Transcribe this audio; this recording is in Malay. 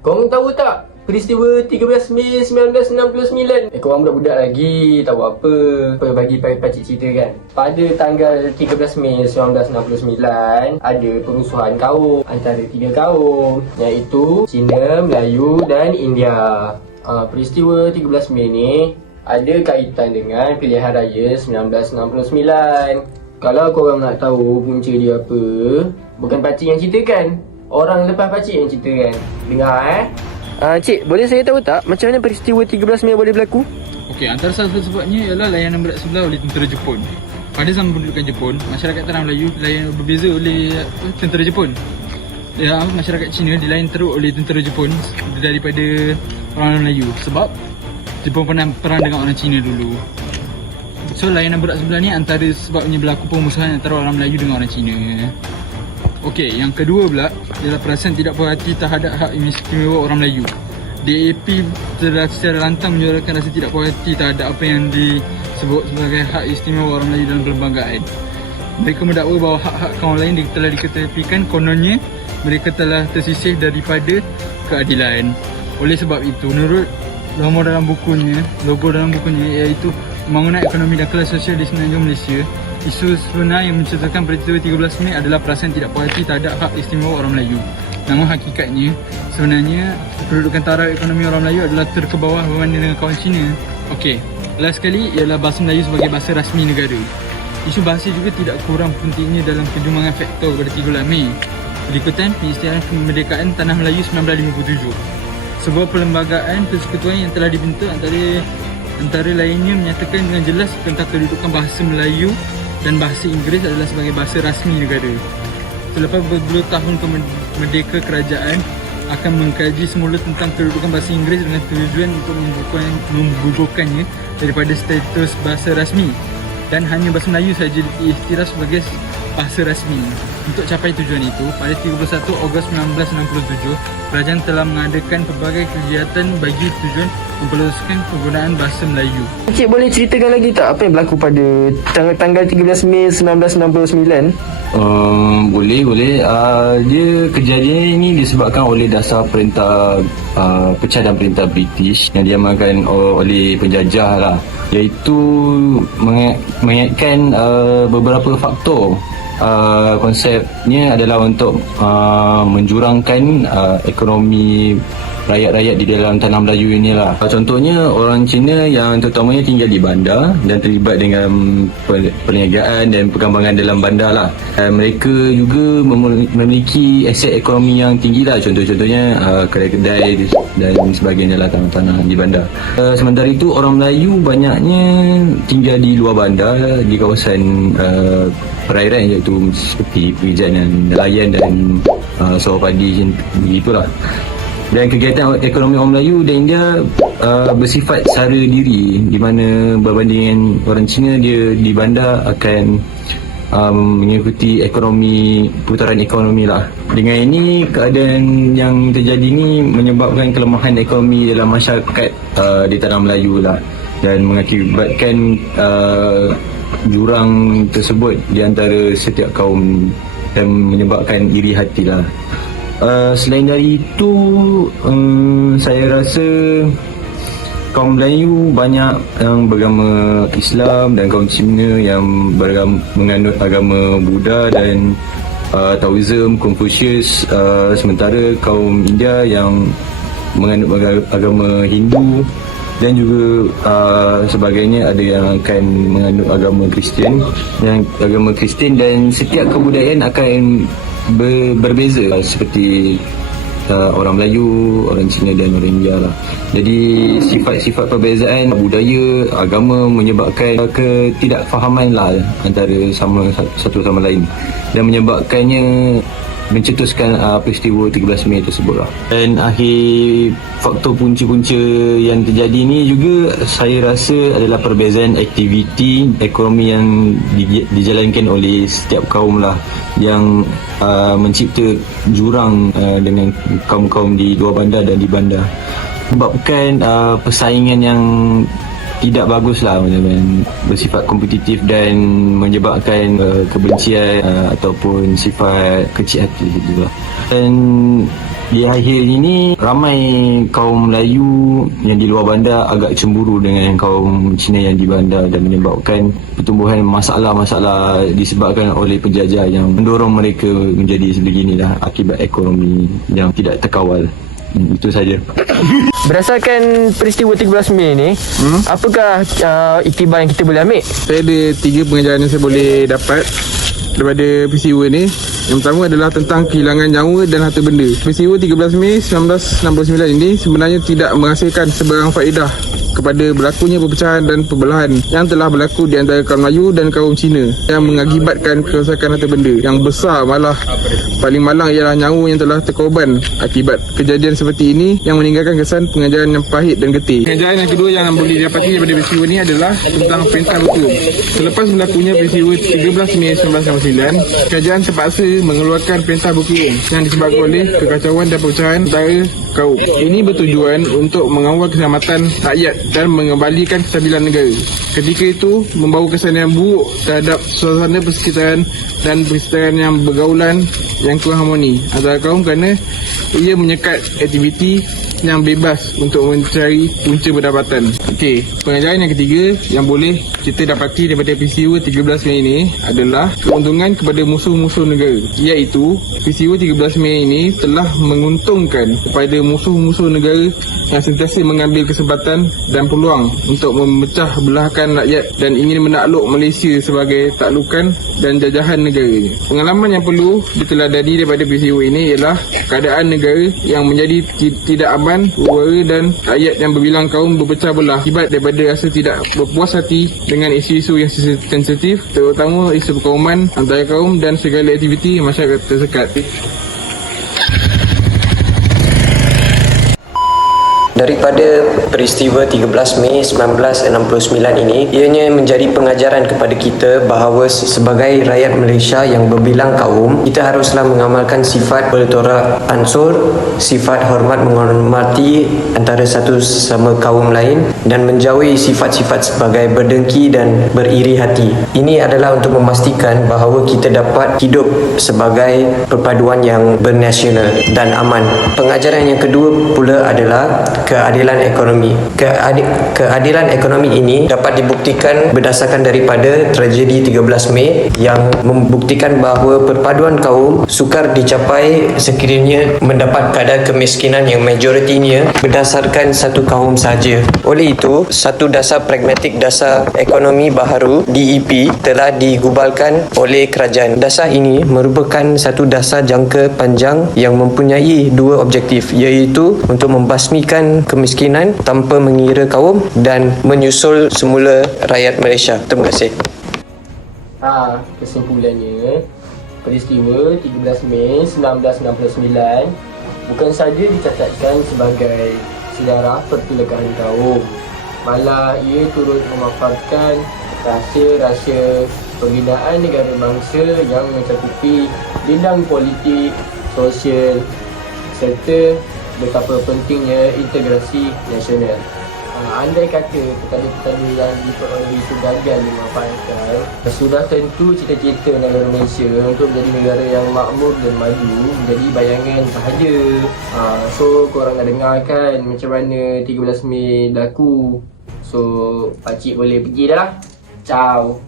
Korang tahu tak peristiwa 13 Mei 1969? Korang budak-budak lagi tahu apa. Bagi pakcik cerita kan. Pada tanggal 13 Mei 1969 ada perusuhan kaum antara 3 kaum, iaitu Cina, Melayu dan India. Peristiwa 13 Mei ni ada kaitan dengan pilihan raya 1969. Kalau korang nak tahu punca dia apa, bukan pakcik yang ceritakan, orang lepas pakcik yang ceritakan. Dengar Cik, boleh saya tahu tak macam mana peristiwa 13 Mei boleh berlaku? Okey, antara salah satu sebabnya ialah layanan berat sebelah oleh tentera Jepun. Pada zaman pendudukan Jepun, masyarakat tanah Melayu dilayan berbeza oleh tentera Jepun. Masyarakat Cina dilayan teruk oleh tentera Jepun daripada orang Melayu sebab Jepun pernah perang dengan orang Cina dulu. So layanan berat sebelah ni antara sebabnya berlaku permusuhan antara orang Melayu dengan orang Cina. Okey, yang kedua pula ialah perasaan tidak puas hati terhadap hak istimewa orang Melayu. DAP telah secara lantang menyuarakan rasa tidak puas hati terhadap apa yang disebut sebagai hak istimewa orang Melayu dalam perlembagaan. Mereka mendakwa bahawa hak-hak kaum lain telah diketepikan, kononnya mereka telah tersisih daripada keadilan. Oleh sebab itu, menurut logo dalam bukunya iaitu Pembangunan Ekonomi dan Kelas Sosial di Semenanjung Malaysia, isu sebenar yang menceritakan peristiwa 13 Mei adalah perasaan tidak puas hati terhadap hak istimewa orang Melayu. Namun hakikatnya, sebenarnya kedudukan taraf ekonomi orang Melayu adalah terkebawah berbanding dengan kaum Cina. Okey, last sekali ialah bahasa Melayu sebagai bahasa rasmi negara. Isu bahasa juga tidak kurang pentingnya dalam perjumpaan faktor pada 13 Mei. Berikutan pengisytiharan kemerdekaan Tanah Melayu 1957. Sebuah perlembagaan persekutuan yang telah dibentuk antara lainnya menyatakan dengan jelas tentang kedudukan bahasa Melayu dan bahasa Inggeris adalah sebagai bahasa rasmi negara. Selepas berpuluh tahun merdeka, kerajaan akan mengkaji semula tentang kedudukan bahasa Inggeris dengan tujuan untuk menggugurkannya daripada status bahasa rasmi, dan hanya bahasa Melayu sahaja diiktiraf sebagai bahasa rasmi. Untuk capai tujuan itu, pada 31 Ogos 1967, kerajaan telah mengadakan pelbagai kegiatan bagi tujuan memperluaskan penggunaan bahasa Melayu. Cik, boleh ceritakan lagi tak apa yang berlaku pada tanggal 13 Mei 1969? Boleh. Dia kejadian ini disebabkan oleh dasar perintah pecah dan perintah British yang diamalkan oleh penjajah lah, iaitu mengingatkan beberapa faktor. Konsepnya adalah untuk menjurangkan ekonomi rakyat-rakyat di dalam tanah Melayu inilah. Contohnya orang Cina yang terutamanya tinggal di bandar dan terlibat dengan perniagaan dan perkembangan dalam bandar lah. Mereka juga memiliki aset ekonomi yang tinggi lah. Contohnya kedai-kedai dan sebagainya lah, tanah-tanah di bandar. Sementara itu orang Melayu banyaknya tinggal di luar bandar, di kawasan perairan, iaitu seperti Perijatan, Nelayan dan sawah padi, begitulah. Dan kegiatan ekonomi orang Melayu dan India bersifat sara diri, di mana berbanding orang Cina, dia di bandar akan mengikuti putaran ekonomi lah. Dengan ini, keadaan yang terjadi ini menyebabkan kelemahan ekonomi dalam masyarakat di tanah Melayu lah, dan mengakibatkan jurang tersebut di antara setiap kaum dan menyebabkan iri hati lah. Selain dari itu, saya rasa kaum Melayu banyak yang beragama Islam dan kaum Cina yang menganut agama Buddha dan Taoism, Confucius, sementara kaum India yang menganut agama Hindu dan juga sebagainya, ada yang akan menganut agama Kristian, dan setiap kebudayaan akan berbeza seperti orang Melayu, orang Cina dan orang India lah. Jadi sifat-sifat perbezaan budaya, agama menyebabkan ketidakfahaman lah antara satu sama lain, dan menyebabkannya mencetuskan peristiwa 13 Mei tersebut lah. Dan akhir faktor punca-punca yang terjadi ni juga saya rasa adalah perbezaan aktiviti ekonomi yang dijalankan oleh setiap kaum lah, yang mencipta jurang dengan kaum-kaum di luar bandar dan di bandar, sebabkan persaingan yang tidak bagus lah, bersifat kompetitif dan menyebabkan kebencian ataupun sifat kecil hati gitu lah. Dan di akhir ini ramai kaum Melayu yang di luar bandar agak cemburu dengan kaum Cina yang di bandar dan menyebabkan pertumbuhan masalah-masalah disebabkan oleh penjajah yang mendorong mereka menjadi sebeginilah akibat ekonomi yang tidak terkawal. Itu saja. Berdasarkan peristiwa 13 Mei ni, apakah iktibar yang kita boleh ambil? Saya ada 3 pengajaran yang saya boleh dapat daripada peristiwa ni. Yang pertama adalah tentang kehilangan nyawa dan harta benda. Peristiwa 13 Mei 1969 ini sebenarnya tidak menghasilkan sebarang faedah kepada berlakunya perpecahan dan perbelahan yang telah berlaku di antara kaum Melayu dan kaum Cina yang mengakibatkan kerosakan harta benda yang besar. Malah paling malang ialah nyawa yang telah terkorban akibat kejadian seperti ini yang meninggalkan kesan pengajaran yang pahit dan getih. Pengajaran yang kedua yang boleh didapati daripada peristiwa ini adalah tentang perintah bertuah. Selepas berlakunya peristiwa 13 Mei 1969, kerajaan terpaksa mengeluarkan perintah bertuah yang disebabkan oleh kekacauan dan perpecahan antara kaum. Ini bertujuan untuk mengawal keselamatan rakyat dan mengembalikan kestabilan negara. Ketika itu membawa kesan yang buruk terhadap suasana persekitaran dan persekitaran yang bergaulan yang kurang harmoni antara kaum kerana ia menyekat aktiviti yang bebas untuk mencari punca pendapatan. Okey, pengajaran yang ketiga yang boleh kita dapati daripada peristiwa 13 Mei ini adalah keuntungan kepada musuh-musuh negara, iaitu peristiwa 13 Mei ini telah menguntungkan kepada musuh-musuh negara yang sentiasa mengambil kesempatan dan peluang untuk memecah belahkan rakyat dan ingin menakluk Malaysia sebagai taklukan dan jajahan negara. Pengalaman yang perlu diteladani daripada peristiwa ini ialah keadaan negara yang menjadi tidak aman, wara dan rakyat yang berbilang kaum berpecah belah akibat daripada rasa tidak berpuas hati dengan isu-isu yang sensitif, terutama isu perkauman antara kaum dan segala aktiviti masyarakat tersekat. Daripada peristiwa 13 Mei 1969 ini, ianya menjadi pengajaran kepada kita bahawa sebagai rakyat Malaysia yang berbilang kaum, kita haruslah mengamalkan sifat bertolak ansur, sifat hormat menghormati antara satu sama kaum lain dan menjauhi sifat-sifat sebagai berdengki dan beriri hati. Ini adalah untuk memastikan bahawa kita dapat hidup sebagai perpaduan yang bernasional dan aman. Pengajaran yang kedua pula adalah keadilan ekonomi. Keadilan ekonomi ini dapat dibuktikan berdasarkan daripada tragedi 13 Mei yang membuktikan bahawa perpaduan kaum sukar dicapai sekiranya mendapat kadar kemiskinan yang majoritinya berdasarkan satu kaum sahaja. Oleh itu, satu dasar pragmatik dasar ekonomi baharu DEP telah digubalkan oleh kerajaan. Dasar ini merupakan satu dasar jangka panjang yang mempunyai 2 objektif, iaitu untuk membasmikan kemiskinan tanpa mengira kaum dan menyusul semula rakyat Malaysia. Terima kasih. Kesimpulannya, peristiwa 13 Mei 1969 bukan saja dicatatkan sebagai sejarah pertelekaan kaum, malah ia turut memaparkan rahsia-rahsia pembinaan negara bangsa yang mencakupi bidang politik, sosial serta betapa pentingnya integrasi nasional. Andai kata petanda-petanda yang diperoleh itu gagal dimanfaatkan, sudah tentu cita-cita negara Malaysia untuk menjadi negara yang makmur dan maju menjadi bayangan sahaja. So korang dah dengar kan macam mana 13 Mei berlaku. So pakcik boleh pergi dah lah. Ciao.